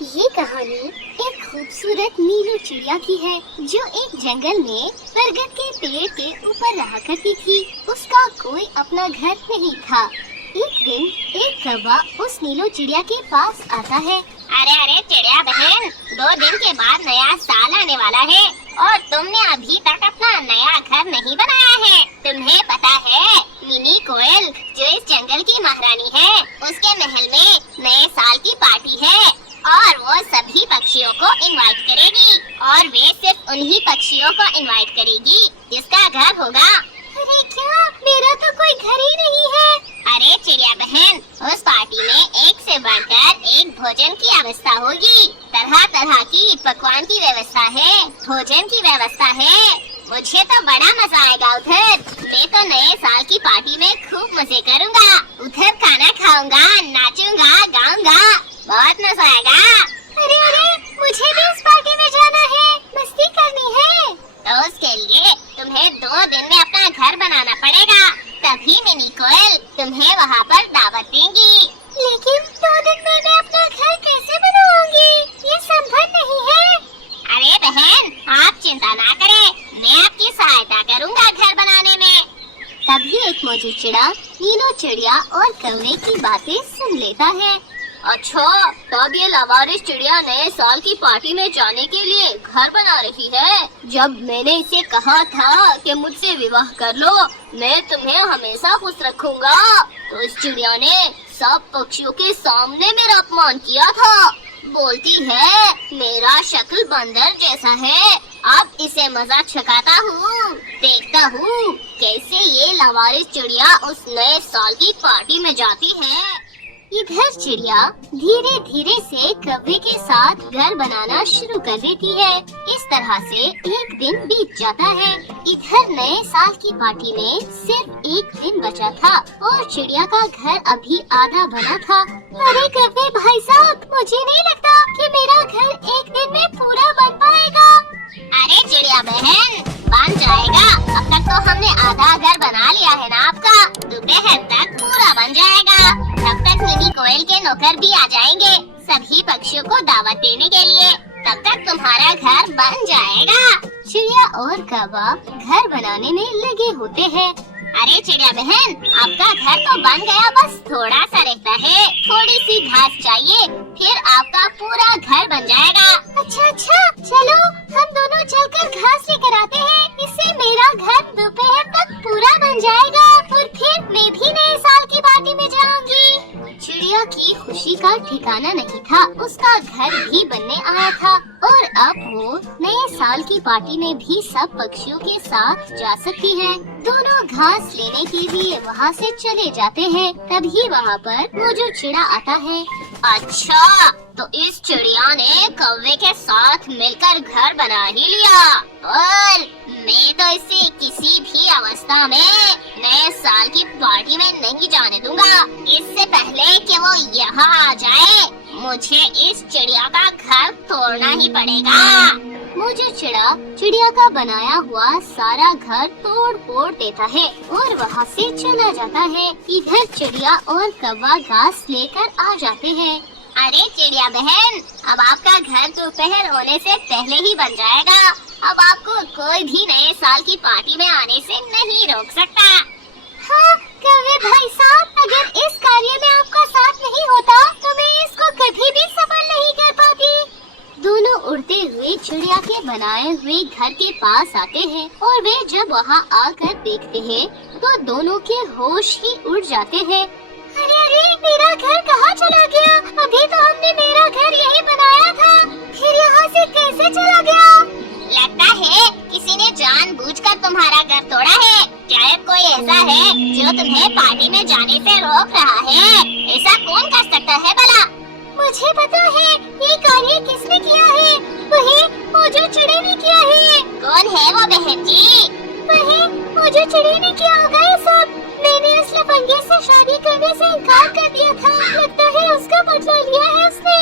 ये कहानी एक खूबसूरत नीलू चिड़िया की है जो एक जंगल में बरगद के पेड़ के ऊपर रहा करती थी। उसका कोई अपना घर नहीं था। एक दिन एक कौवा उस नीलू चिड़िया के पास आता है। अरे अरे चिड़िया बहन, 2 दिन के बाद नया साल आने वाला है और तुमने अभी तक अपना नया घर नहीं बनाया है। तुम्हें पता है मिनी कोयल जो इस जंगल की महारानी है, उसके महल में नए साल की पार्टी है और वो सभी पक्षियों को इनवाइट करेगी और वे सिर्फ उन्हीं पक्षियों को इनवाइट करेगी जिसका घर होगा। अरे क्या, मेरा तो कोई घर ही नहीं है। अरे चिड़िया बहन, उस पार्टी में एक से बढ़कर एक भोजन की व्यवस्था होगी। तरह तरह की पकवान की व्यवस्था है, भोजन की व्यवस्था है। मुझे तो बड़ा मजा आएगा उधर। मैं तो नए साल की पार्टी में खूब मजे करूँगा। उधर खाना खाऊंगा, नाचूंगा, गाऊंगा, बहुत मजा आएगा। अरे अरे, मुझे भी इस पार्टी में जाना है, मस्ती करनी है। तो उसके लिए तुम्हें 2 दिन में अपना घर बनाना पड़ेगा, तभी मिनी कोयल तुम्हें वहाँ पर दावत देंगी। लेकिन 2 दिन में मैं अपना घर कैसे बनाऊंगी? ये संभव नहीं है। अरे बहन, आप चिंता ना करें, मैं आपकी सहायता करूँगा घर बनाने में। तभी एक मौजूद चिड़ा नीलू चिड़िया और कौवे की बातें सुन लेता है। अच्छा, तब ये लवारिस चिड़िया नए साल की पार्टी में जाने के लिए घर बना रही है। जब मैंने इसे कहा था कि मुझसे विवाह कर लो, मैं तुम्हें हमेशा खुश रखूंगा, तो इस चिड़िया ने सब पक्षियों के सामने मेरा अपमान किया था। बोलती है मेरा शक्ल बंदर जैसा है, अब इसे मजा छकाता हूँ, देखता हूँ कैसे ये लवारिस चिड़िया उस नए साल की पार्टी में जाती है। इधर चिड़िया धीरे धीरे से कौवे के साथ घर बनाना शुरू कर देती है। इस तरह से एक दिन बीत जाता है। इधर नए साल की पार्टी में सिर्फ एक दिन बचा था और चिड़िया का घर अभी आधा बना था। अरे कौवे भाई साहब, मुझे नहीं लगता कि मेरा घर एक दिन में पूरा बन पाएगा। अरे चिड़िया बहन, बन जाएगा। अब तक तो हमने आधा घर बना लिया है ना आपका, दोपहर तक पूरा बन जाएगा। तब तक मिनी कोयल के नौकर भी आ जाएंगे सभी पक्षियों को दावत देने के लिए। तब तक तुम्हारा घर बन जाएगा। चिड़िया और कौवा घर बनाने में लगे होते हैं। अरे चिड़िया बहन, आपका घर तो बन गया, बस थोड़ा सा रहता है। थोड़ी सी घास चाहिए, फिर आपका पूरा घर बन जाएगा। अच्छा, चलो हम दोनों चलकर घास लेकर आते हैं। इससे मेरा घर दोपहर तक पूरा बन जाएगा और फिर मैं भी नए साल की पार्टी में जाऊंगी। चिड़िया की खुशी का ठिकाना नहीं था। उसका घर भी बनने आया था और अब वो नए साल की पार्टी में भी सब पक्षियों के साथ जा सकती है। दोनों घास लेने के लिए वहाँ से चले जाते हैं। तभी वहाँ पर वो जो चिड़ा आता है। अच्छा, तो इस चिड़िया ने कौवे के साथ मिलकर घर बना ही लिया, और मैं तो इसे किसी भी अवस्था में नए साल की पार्टी में नहीं जाने दूंगा। इससे पहले कि वो यहाँ आ जाए, मुझे इस चिड़िया का घर तोड़ना ही पड़ेगा। मुझे चिड़िया का बनाया हुआ सारा घर तोड़ फोड़ देता है और वहाँ से चला जाता है। इधर चिड़िया और कौवा घास लेकर आ जाते हैं। अरे चिड़िया बहन, अब आपका घर दोपहर होने से पहले ही बन जाएगा। अब आपको कोई भी नए साल की पार्टी में आने से नहीं रोक सकता। हाँ कौवे भाई साहब, अगर इस कार्य में आपका साथ नहीं होता तो मैं इसको कभी भी सफल नहीं कर पाती। दोनों उड़ते हुए चिड़िया के बनाए हुए घर के पास आते हैं और वे जब वहाँ आकर देखते हैं तो दोनों के होश ही उड़ जाते हैं। अरे मेरा घर कहाँ चला गया? अभी तो हमने मेरा घर यही बनाया था, फिर यहाँ से कैसे चला गया? लगता है किसी ने जानबूझकर तुम्हारा घर तोड़ा है। शायद कोई ऐसा है जो तुम्हें पार्टी में जाने से रोक रहा है। ऐसा कौन कर सकता है भला? मुझे पता है ये कार्य किसने किया है। वही मौजूद चिड़े ने किया है। कौन है वो बहन जी? वही मौजूद चिड़े ने किया होगा ये सब। मैंने इस लफंगे से शादी करने से इनकार कर दिया था। लगता है उसका बदला लिया है उसने।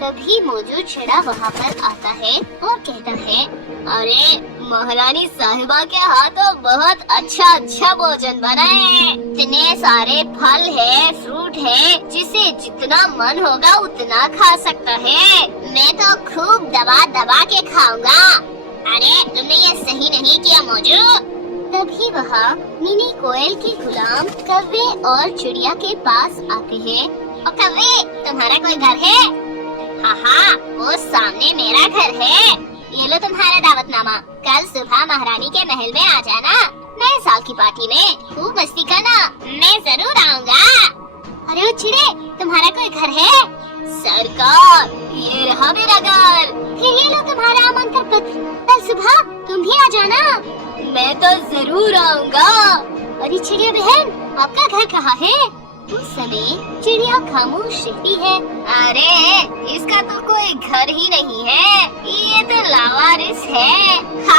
तभी मौजूद चिड़ा वहाँ पर आता है और कहता है, अरे महारानी साहिबा के हाथों बहुत अच्छा भोजन बना है। इतने सारे फल है, फ्रूट है, जिसे जितना मन होगा उतना खा सकता है। मैं तो खूब दबा दबा के खाऊंगा। अरे तुमने ये सही नहीं किया मौजू। तभी वहाँ मिनी कोयल के गुलाम कौवे और चिड़िया के पास आते हैं। और कौवे, तुम्हारा कोई घर है? हाँ, वो सामने मेरा घर है। ये लो तुम्हारा दावतनामा। कल सुबह महारानी के महल में आ जाना। नए साल की पार्टी में खूब मस्ती करना। मैं जरूर आऊँगा। अरे ओ चिड़े, तुम्हारा कोई घर है? सरकार, ये रहा मेरा घर। फिर ये लो तुम्हारा आमंत्रण पत्र। कल सुबह तुम भी आ जाना। मैं तो जरूर आऊँगा। अरे चिड़िया बहन, आपका घर कहाँ है? उस समय चिड़िया खामोश रहती है। अरे इसका तो कोई घर ही नहीं है, ये तो लावारिस है। हा।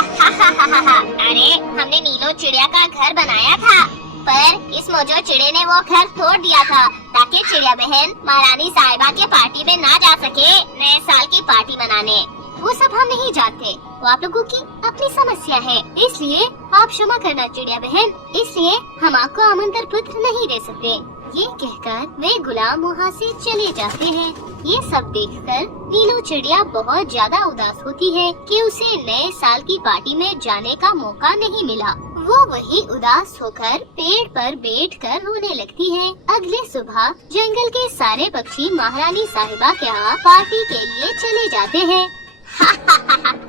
अरे हमने नीलो चिड़िया का घर बनाया था, पर इस मोजो चिड़े ने वो घर तोड़ दिया था ताकि चिड़िया बहन महारानी साहिबा के पार्टी में ना जा सके नए साल की पार्टी मनाने। वो सब हम नहीं जानते, वो आप लोगों की अपनी समस्या है, इसलिए आप क्षमा करना चिड़िया बहन। इसलिए हम आपको आमंत्रण पत्र नहीं दे सकते। ये कहकर वे गुलाम वहाँ से चले जाते हैं। ये सब देखकर नीलू चिड़िया बहुत ज्यादा उदास होती है कि उसे नए साल की पार्टी में जाने का मौका नहीं मिला। वो वही उदास होकर पेड़ पर बैठकर रोने लगती है। अगले सुबह जंगल के सारे पक्षी महारानी साहिबा के यहाँ पार्टी के लिए चले जाते हैं।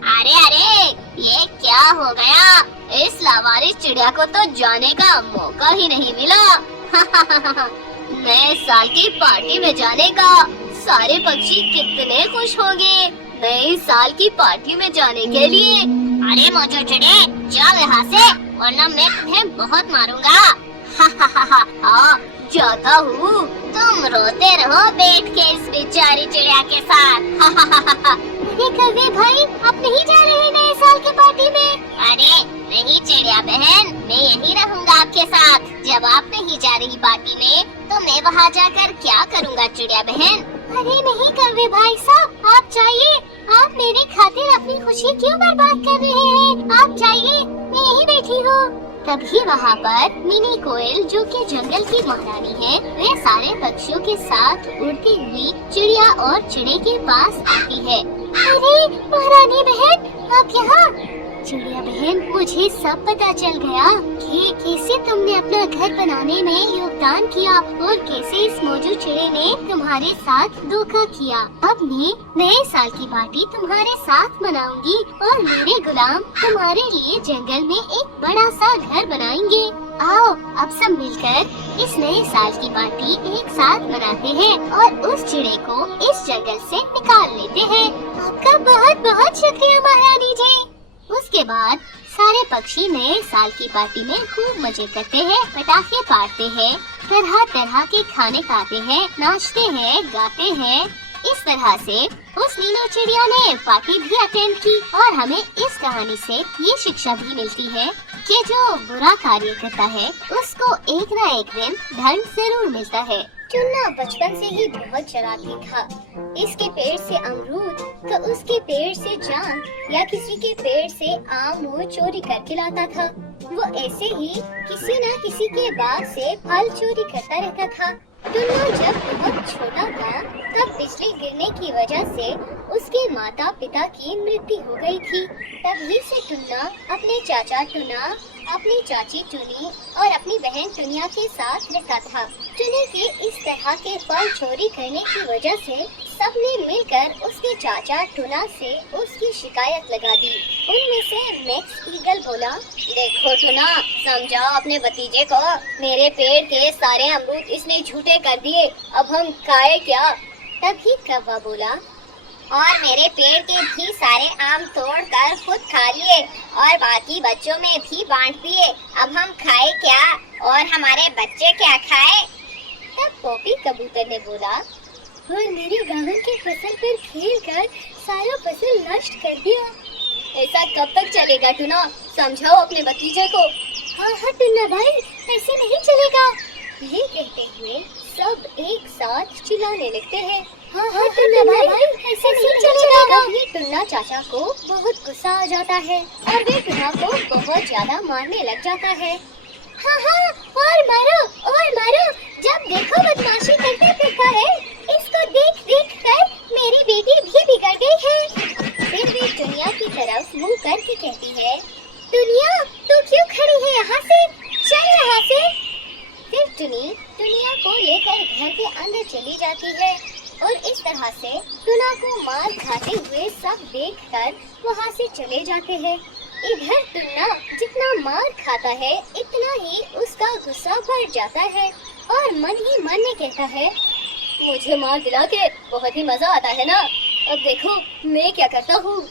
अरे ये क्या हो गया? इस लावारिस चिड़िया को तो जाने का मौका ही नहीं मिला। नए साल की पार्टी में जाने का। सारे पक्षी कितने खुश होंगे नए साल की पार्टी में जाने के लिए। अरे मोजो चिड़े, जाओ यहाँ से, वरना मैं तुम्हें बहुत मारूंगा। हाँ, जाता हूँ। तुम रोते रहो बैठ के इस बेचारी चिड़िया के साथ। अरे कौवे भाई, आप नहीं जा रहे नए साल की पार्टी में? अरे नहीं चिड़िया बहन, मैं यहीं रहूँगा आपके साथ। जब आप नहीं जा रही पार्टी में, तो मैं वहाँ जाकर क्या करूँगा चिड़िया बहन? अरे नहीं कौवे भाई साहब, आप जाइए। आप मेरी खातिर अपनी खुशी क्यों बर्बाद कर रहे हैं? आप जाइए, मैं यहीं बैठी हूँ। तभी वहाँ पर मिनी कोयल, जो कि जंगल की महारानी है, वे सारे पक्षियों के साथ उड़ती हुई चिड़िया और चिड़े के पास आती है। अरे महारानी बहन, आप यहाँ? चिड़िया बहन, मुझे सब पता चल गया कि कैसे तुमने अपना घर बनाने में योगदान किया और कैसे इस मौजू चिड़े ने तुम्हारे साथ धोखा किया। अब मैं नए साल की पार्टी तुम्हारे साथ मनाऊंगी और मेरे गुलाम तुम्हारे लिए जंगल में एक बड़ा सा घर बनाएंगे। आओ अब सब मिलकर इस नए साल की पार्टी एक साथ मनाते हैं और उस चिड़े को इस जंगल से निकाल लेते हैं। आपका बहुत बहुत शुक्रिया महारानी जी। उसके बाद सारे पक्षी नए साल की पार्टी में खूब मजे करते हैं, पटाखे फाड़ते हैं, तरह तरह के खाने खाते हैं, नाचते हैं, गाते हैं। इस तरह से उस नीलो चिड़िया ने पार्टी भी अटेंड की और हमें इस कहानी से ये शिक्षा भी मिलती है कि जो बुरा कार्य करता है उसको एक न एक दिन दंड जरूर मिलता है। चुन्ना बचपन से ही बहुत शरारती था। इसके पेड़ से अमरूद तो उसके पेड़ से जाम या किसी के पेड़ से आम वो चोरी करके लाता था। वो ऐसे ही किसी न किसी के बाग से फल चोरी करता रहता था। टुन्ना जब बहुत छोटा था तब बिजली गिरने की वजह से उसके माता पिता की मृत्यु हो गई थी। तभी से टुन्ना अपने चाचा टुना, अपनी चाची टुनी और अपनी बहन टुनिया के साथ रहता था। टुनी के इस तरह के फल चोरी करने की वजह से सबने मिलकर उसके चाचा टुना से उसकी शिकायत लगा दी। उनमें से मैक्स ईगल बोला, देखो टुना, समझाओ अपने भतीजे को, मेरे पेड़ के सारे अमरूद इसने झूठे कर दिए, अब हम खाए क्या? तभी कौवा बोला, और मेरे पेड़ के भी सारे आम तोड़कर खुद खा लिए और बाकी बच्चों में भी बांट दिए, अब हम खाए क्या और हमारे बच्चे क्या खाए? तब पोपी कबूतर ने बोला, और मेरी गावन की फसल पर खेलकर सारा फसल नष्ट कर दिया। ऐसा कब तक चलेगा टुना? समझाओ अपने भतीजे को। हाँ टुन्ना भाई, ऐसे नहीं चलेगा। ये कहते हुए सब एक साथ चिल्लाने लगते हैं। हाँ टुन्ना भाई, ऐसे नहीं चलेगा। टुन्ना चाचा को बहुत गुस्सा आ जाता है और वे टुन्ना को बहुत ज्यादा मारने लग जाता है। हाँ हाँ, और मारो, जब देखो बदमाशी करते फिरता है। इसको देख देख कर मेरी बेटी भी बिगड़ गई है। फिर वे दुनिया की तरफ मुंह करके कहती है, दुनिया तू क्यों खड़ी है यहाँ से, चल यहाँ से। फिर दुनिया को लेकर घर के अंदर चली जाती है और इस तरह से टुना को मार खाते हुए सब देखकर वहाँ से चले जाते हैं। इधर टुन्ना जितना मार खाता है इतना ही उसका गुस्सा बढ़ जाता है और मन ही मन में कहता है, मुझे मार दिला के बहुत ही मजा आता है ना, अब देखो मैं क्या करता हूँ।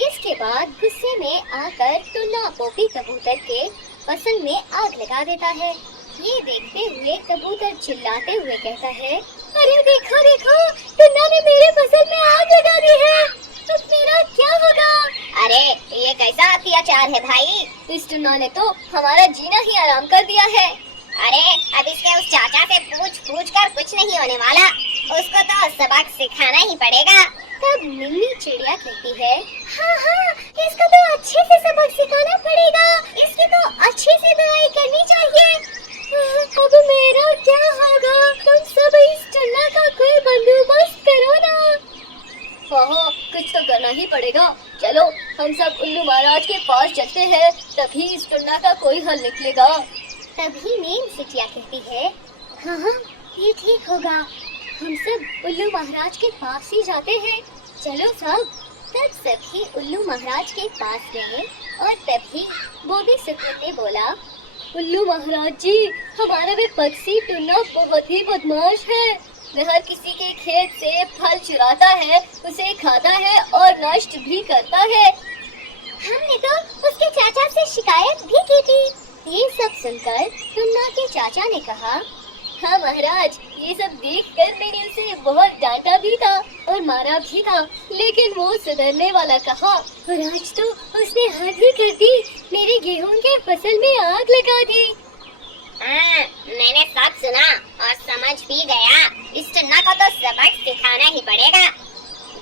इसके बाद गुस्से में आकर टुन्ना पोपी कबूतर के फसल में आग लगा देता है। ये देखते हुए कबूतर चिल्लाते हुए कहता है, अरे देखो देखो, टुन्ना ने मेरे फसल में आग लगा दी है, अब मेरा क्या होगा। अरे ये कैसा अत्याचार है भाई, इस टुन्ना ने तो हमारा जीना ही आराम कर दिया है। अरे अब इसके उस चाचा से पूछ कर कुछ नहीं होने वाला, उसको तो सबक सिखाना ही पड़ेगा। तब मिम्मी चिड़िया कहती है, हाँ हाँ, इसको तो अच्छे से सबक सिखाना पड़ेगा, इसकी तो अच्छे से दवाई करनी चाहिए। अब मेरा क्या होगा, तुम सब इस टुन्ना का कोई बंदोबस्त करो ना। हाँ, कुछ तो करना ही पड़ेगा, चलो हम सब उल्लू महाराज के पास चलते हैं, तभी इस टुन्ना का कोई हल निकलेगा। तभी नीम सिटिया कहती है, हाँ हाँ ये ठीक होगा, हम सब उल्लू महाराज के पास ही जाते हैं, चलो सब। तब सभी उल्लू महाराज के पास गए और तभी बोबी सुकून ने बोला, उल्लू महाराज जी, हमारा वे पक्षी टुन्ना बहुत ही बदमाश है, वह हर किसी के खेत से फल चुराता है, उसे खाता है और नष्ट भी करता है। हमने तो उसके चाचा से शिकायत भी की थी। ये सब सुनकर टुन्ना के चाचा ने कहा, हाँ महाराज, ये सब देखकर मैंने उसे बहुत डांटा भी था और मारा भी था, लेकिन वो सुधरने वाला कहा और आज तो उसने हद ही कर दी, मेरी गेहूं के फसल में आग लगा दी। मैंने सब सुना और समझ भी गया, इस टुन्ना को तो सबक सिखाना ही पड़ेगा।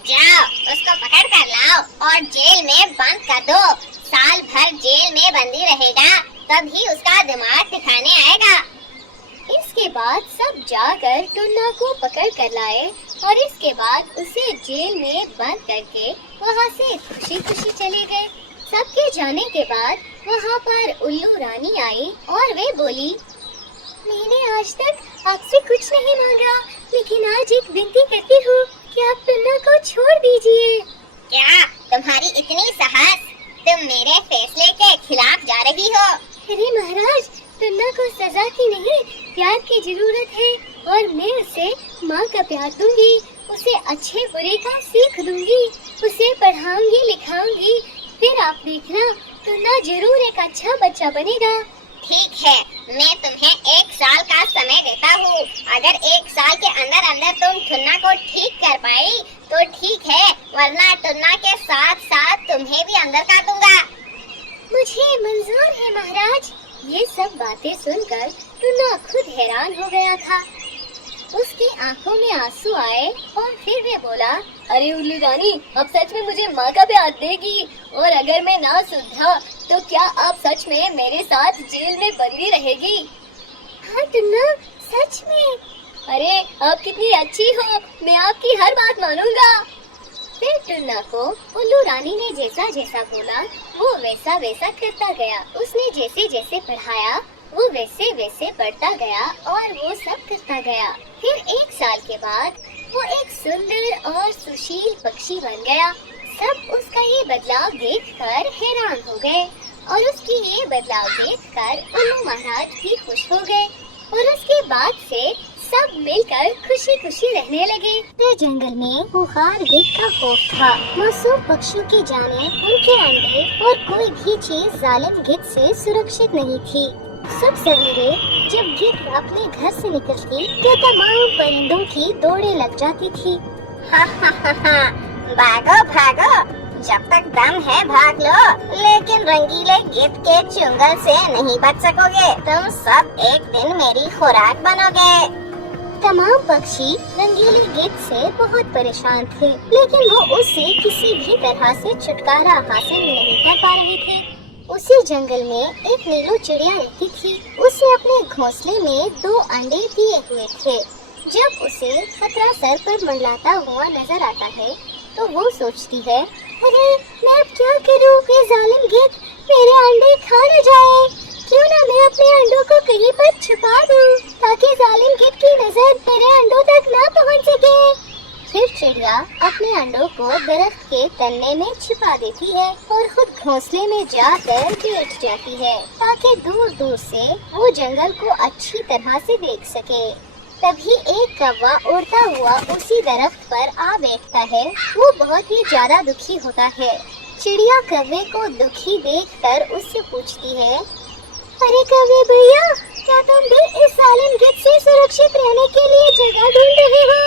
जाओ उसको पकड़ कर लाओ और जेल में बंद कर दो, साल भर जेल में बंदी रहेगा, तभी उसका दिमाग ठिकाने आएगा। इसके बाद सब जाकर टुन्ना को पकड़ कर लाए और इसके बाद उसे जेल में बंद करके वहाँ से खुशी खुशी चले गए। सबके जाने के बाद वहाँ पर उल्लू रानी आई और वे बोली, मैंने आज तक आपसे कुछ नहीं मांगा, लेकिन आज एक विनती करती हूँ कि आप टुन्ना को छोड़ दीजिए। क्या तुम्हारी इतनी साहस, तुम मेरे फैसले के खिलाफ जा रही हो? अरे महाराज, टुन्ना को सजा की नहीं प्यार की जरूरत है और मैं उसे माँ का प्यार दूंगी, उसे अच्छे बुरे का सीख दूंगी, उसे पढ़ाऊंगी लिखाऊंगी, फिर आप देखना टुन्ना जरूर एक अच्छा बच्चा बनेगा। ठीक है, मैं तुम्हें 1 साल का समय देता हूँ, अगर 1 साल के अंदर अंदर तुम टुन्ना को ठीक कर पाई तो ठीक है, वरना टुन्ना के साथ साथ तुम्हें भी अंदर काटूंगा। मुझे मंजूर है महाराज। ये सब बातें सुनकर टुन्ना खुद हैरान हो गया था। उसकी आंखों में आंसू आए और फिर वे बोला, अरे उल्लू रानी, अब सच में मुझे माँ का प्यार देगी, और अगर मैं ना सुधरा तो क्या आप सच में मेरे साथ जेल में बंदी रहेगी? हाँ टुन्ना, सच में। अरे आप कितनी अच्छी हो, मैं आपकी हर बात मानूंगा। फिर टुन्ना को उल्लू रानी ने जैसा जैसा बोला वो वैसा वैसा करता गया। उसने जैसे जैसे पढ़ाया वो वैसे वैसे पढ़ता गया और वो सब करता गया। फिर 1 साल के बाद वो एक सुंदर और सुशील पक्षी बन गया। सब उसका ये बदलाव देखकर हैरान हो गए और उसकी ये बदलाव देखकर उल्लू महाराज भी खुश हो गए और उसके बाद से सब मिलकर खुशी खुशी रहने लगे। तो जंगल में बुखार गिद्ध का खौफ था। मासूम पक्षियों की जाने, उनके अंडे और कोई भी चीज जालिम गिद्ध से सुरक्षित नहीं थी। सब सवेरे जब गिद्ध अपने घर से निकलती तो तमाम परिंदों की दौड़े लग जाती थी। भागो भागो, जब तक दम है भाग लो, लेकिन रंगीले गिद्ध के चुंगल से नहीं बच सकोगे। तुम सब एक दिन मेरी खुराक बनोगे। तमाम पक्षी रंगीली गिद्ध से बहुत परेशान थे, लेकिन वो उससे किसी भी तरह से छुटकारा हासिल नहीं कर पा रहे थे। उसी जंगल में एक नीलू चिड़िया रहती थी। उसे अपने घोंसले में 2 अंडे दिए हुए थे। जब उसे खतरा सर पर मंडराता हुआ नजर आता है तो वो सोचती है, अरे मैं अब क्या करूं? ये जालिम गिद्ध मेरे अंडे खा न जाए। क्यों ना मैं अपने अंडों को कहीं पर छुपा दूं, ताकि जालिम गिद्ध की नजर मेरे अंडों तक ना पहुंच सके। फिर चिड़िया अपने अंडों को दरख्त के तने में छिपा देती है और खुद घोंसले में जाकर बैठ जाती है, ताकि दूर दूर से वो जंगल को अच्छी तरह से देख सके। तभी एक कौवा उड़ता हुआ उसी दरख्त पर आ बैठता है। वो बहुत ही ज्यादा दुखी होता है। चिड़िया कौवे को दुखी देखकर उससे पूछती है, अरे कौवे भैया, क्या तुम भी इस जालिम गिद्ध से सुरक्षित रहने के लिए जगह ढूंढ रहे हो?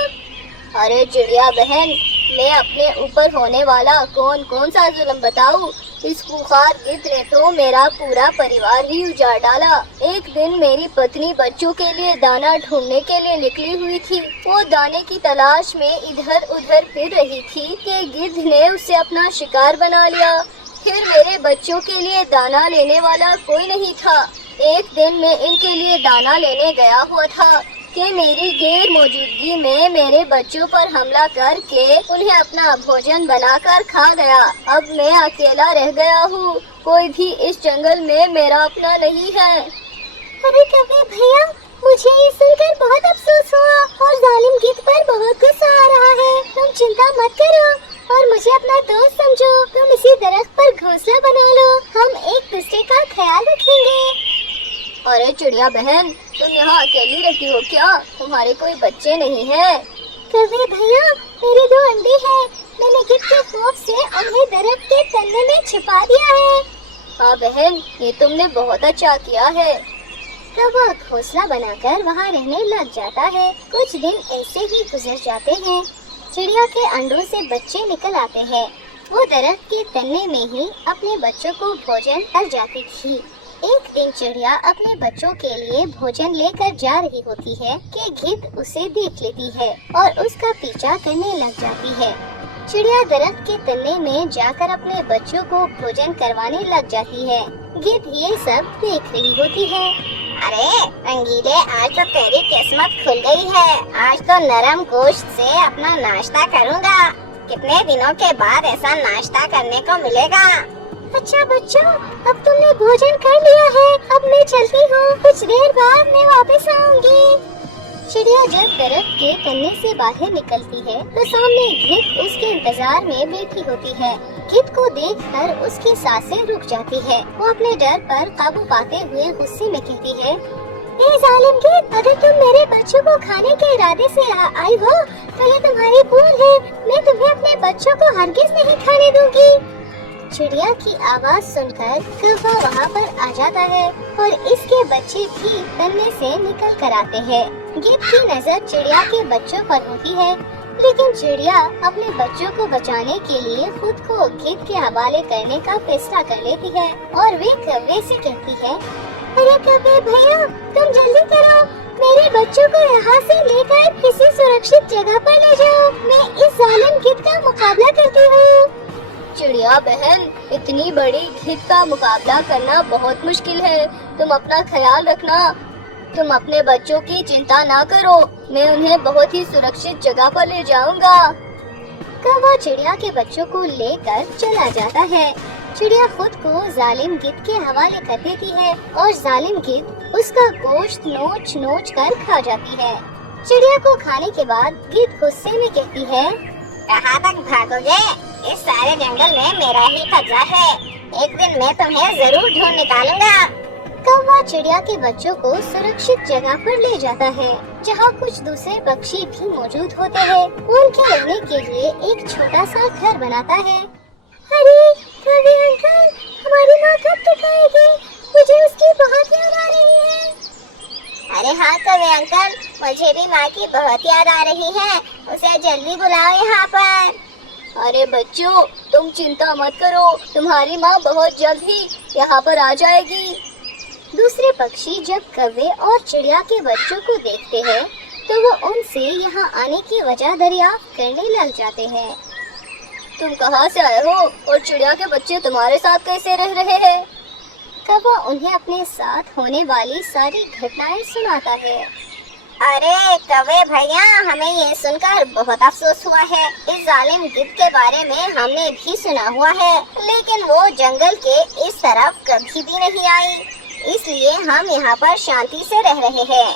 अरे चिड़िया बहन, मैं अपने ऊपर होने वाला कौन सा जुल्म बताऊं? इस खूंखार गिद्ध ने तो मेरा पूरा परिवार ही उजाड़ डाला। एक दिन मेरी पत्नी बच्चों के लिए दाना ढूंढने के लिए निकली हुई थी। वो दाने की तलाश में इधर उधर फिर रही थी कि गिद्ध ने उसे अपना शिकार बना लिया। फिर मेरे बच्चों के लिए दाना लेने वाला कोई नहीं था। एक दिन मैं इनके लिए दाना लेने गया हुआ था कि मेरी गैर मौजूदगी में मेरे बच्चों पर हमला करके उन्हें अपना भोजन बनाकर खा गया। अब मैं अकेला रह गया हूँ। कोई भी इस जंगल में मेरा अपना नहीं है। अरे कौवे भैया, मुझे ये सुनकर बहुत अफसोस हुआ और जालिम गिद्ध पर बहुत गुस्सा आ रहा है। तुम चिंता मत करो और मुझे अपना दोस्त समझो। तुम इसी दरख्त पर घोंसला बना लो। हम एक दूसरे का ख्याल रखेंगे। अरे चिड़िया बहन, तुम यहाँ अकेली रहती हो क्या? तुम्हारे कोई बच्चे नहीं हैं? कौवे भैया, मेरे 2 अंडे हैं। मैंने गिद्ध के खौफ से उन्हें दरख्त के तने में छिपा दिया है। हाँ बहन, ये तुमने बहुत अच्छा किया है। कौवा घोंसला बनाकर वहाँ रहने लग जाता है। कुछ दिन ऐसे ही गुजर जाते हैं। चिड़िया के अंडों से बच्चे निकल आते हैं। वो दरख्त के तने में ही अपने बच्चों को भोजन कर जाती थी। एक दिन चिड़िया अपने बच्चों के लिए भोजन लेकर जा रही होती है कि गिद्ध उसे देख लेती है और उसका पीछा करने लग जाती है। चिड़िया दरख्त के तने में जाकर अपने बच्चों को भोजन करवाने लग जाती है। गिद्ध ये सब देख रही होती है। अरे रंगीले, आज तो तेरी किस्मत खुल गई है। आज तो नरम गोश्त से अपना नाश्ता करूँगा। कितने दिनों के बाद ऐसा नाश्ता करने को मिलेगा। अच्छा बच्चों, अब तुमने भोजन कर लिया है। अब मैं चलती हूँ। कुछ देर बाद मैं वापस आऊंगी। चिड़िया जब दरख्त के तने से बाहर निकलती है तो सामने गिद्ध उसके इंतजार में बैठी होती है। गिद्ध को देखकर उसकी सांसें रुक जाती है। वो अपने डर पर काबू पाते हुए गुस्से में कहती है, ए जालिम गिद्ध, अगर तुम मेरे बच्चों को खाने के इरादे से आई हो तो ये तुम्हारी भूल है। मैं तुम्हें अपने बच्चों को हरगिज नहीं खाने दूंगी। चिड़िया की आवाज सुनकर कौवा वहाँ पर आ जाता है और इसके बच्चे भी तने से निकल कर आते हैं। गिद्ध की नजर चिड़िया के बच्चों पर होती है, लेकिन चिड़िया अपने बच्चों को बचाने के लिए खुद को गिद्ध के हवाले करने का फैसला कर लेती है और वे कौवे से कहती है, अरे कौवे भैया, तुम जल्दी करो। मेरे बच्चों को यहाँ से लेकर किसी सुरक्षित जगह पर ले जाओ। मैं इस जालिम गिद्ध का मुकाबला करती हूँ। चिड़िया बहन, इतनी बड़ी गिद्ध का मुकाबला करना बहुत मुश्किल है। तुम अपना ख्याल रखना। तुम अपने बच्चों की चिंता ना करो। मैं उन्हें बहुत ही सुरक्षित जगह पर ले जाऊंगा। कौवा चिड़िया के बच्चों को लेकर चला जाता है। चिड़िया खुद को जालिम गिद्ध के हवाले कर देती है और जालिम गिद्ध उसका गोश्त नोच नोच कर खा जाती है। चिड़िया को खाने के बाद गिद्ध गुस्से में कहती है, कहाँ तक भागोगे? इस सारे जंगल में मेरा ही कब्जा है। एक दिन मैं तुम्हें जरूर ढूंढ निकालूंगा। कौवा चिड़िया के बच्चों को सुरक्षित जगह पर ले जाता है, जहाँ कुछ दूसरे पक्षी भी मौजूद होते हैं। उनके रहने के लिए एक छोटा सा घर बनाता है। अरे कौवे अंकल, हमारी माँ कब तक आएगी? मुझे उसकी बहुत याद आ रही है। अरे हाँ कौवे अंकल, मुझे भी माँ की बहुत याद आ रही है। उसे जल्दी बुलाओ यहाँ पर। अरे बच्चों, तुम चिंता मत करो। तुम्हारी माँ बहुत जल्द ही यहाँ पर आ जाएगी। दूसरे पक्षी जब कौवे और चिड़िया के बच्चों को देखते हैं तो वो उनसे यहाँ आने की वजह दरियाफ्त करने लग जाते हैं। तुम कहाँ से आए हो और चिड़िया के बच्चे तुम्हारे साथ कैसे रह रहे हैं? कौवा उन्हें अपने साथ होने वाली सारी घटनाएं सुनाता है। अरे कौवे भैया, हमें ये सुनकर बहुत अफसोस हुआ है। इस जालिम गिद्ध के बारे में हमने भी सुना हुआ है, लेकिन वो जंगल के इस तरफ कभी भी नहीं आई, इसलिए हम यहाँ पर शांति से रह रहे हैं।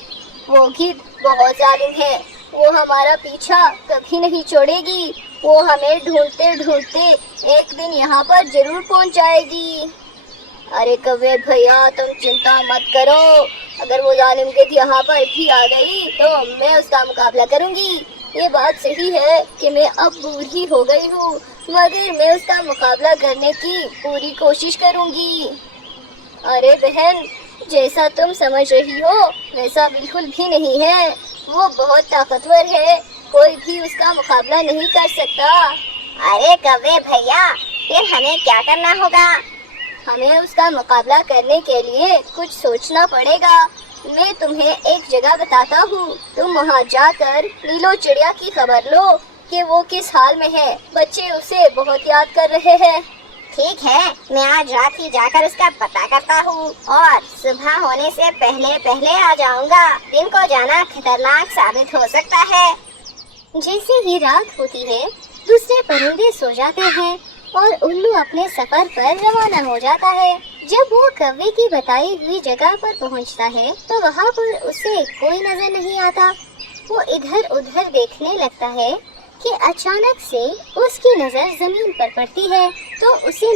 वो गिद्ध बहुत जालिम है, वो हमारा पीछा कभी नहीं छोड़ेगी। वो हमें ढूंढते ढूंढते एक दिन यहाँ पर जरूर पहुँच जाएगी। अरे कौवे भैया, तुम चिंता मत करो। अगर वो जालिम गिद्ध यहाँ पर भी आ गई तो मैं उसका मुकाबला करूँगी। ये बात सही है कि मैं अब बूढ़ी हो गई हूँ, मगर मैं उसका मुकाबला करने की पूरी कोशिश करूँगी। अरे बहन, जैसा तुम समझ रही हो वैसा बिल्कुल भी नहीं है। वो बहुत ताकतवर है, कोई भी उसका मुकाबला नहीं कर सकता। अरे कौवे भैया, फिर हमें क्या करना होगा? हमें उसका मुकाबला करने के लिए कुछ सोचना पड़ेगा। मैं तुम्हें एक जगह बताता हूँ, तुम वहाँ जाकर नीलो चिड़िया की खबर लो कि वो किस हाल में है। बच्चे उसे बहुत याद कर रहे हैं। ठीक है, मैं आज रात ही जाकर उसका पता करता हूँ और सुबह होने से पहले पहले आ जाऊँगा। दिन को जाना खतरनाक साबित हो सकता है। जैसे ही रात होती है, दूसरे परिंदे सो जाते हैं और उल्लू अपने सफर पर रवाना हो जाता है। जब वो कौवे की बताई हुई जगह पर पहुंचता है तो वहाँ पर उसे कोई नजर नहीं आता। वो इधर उधर देखने लगता है कि अचानक से उसकी नजर जमीन पर पड़ती है तो उसे